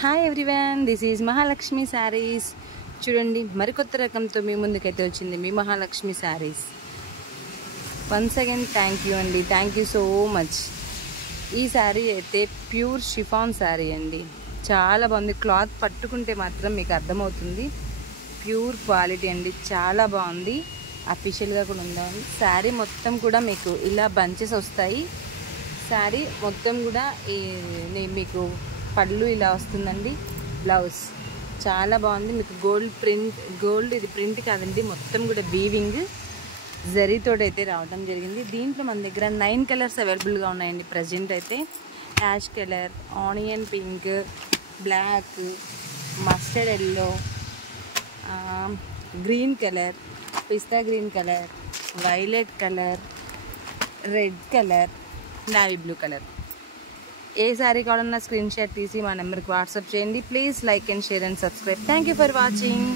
Hi everyone, this is Mahalakshmi Sarees. చూడండి, మరికొత్త రకంతో మీ ముందుకైతే వచ్చింది మీ Mahalakshmi Sarees. Once again thank you అండి, థ్యాంక్ యూ సో మచ్. ఈ శారీ అయితే ప్యూర్ షిఫాన్ శారీ అండి, చాలా బాగుంది. క్లాత్ పట్టుకుంటే మాత్రం మీకు అర్థమవుతుంది, ప్యూర్ క్వాలిటీ అండి, చాలా బాగుంది. అఫీషియల్గా కూడా ఉందండి. శారీ మొత్తం కూడా మీకు ఇలా బంచెస్ వస్తాయి. శారీ మొత్తం కూడా మీకు పళ్ళు ఇలా వస్తుందండి. బ్లౌజ్ చాలా బాగుంది. మీకు గోల్డ్ ప్రింట్, గోల్డ్ ఇది ప్రింట్ కాదండి, మొత్తం కూడా వీవింగ్ జరీతోటి అయితే రావడం జరిగింది. దీంట్లో మన దగ్గర 9 కలర్స్ అవైలబుల్గా ఉన్నాయండి ప్రజెంట్ అయితే. Ash colour, onion pink, black, mustard yellow, green colour, pista green colour, violet colour, red colour, navy blue colour. ఏ శారీ కావాలన్నా స్క్రీన్ షాట్ తీసి మా నెంబర్కి వాట్సాప్ చేయండి. Please like and share and subscribe. Thank you for watching.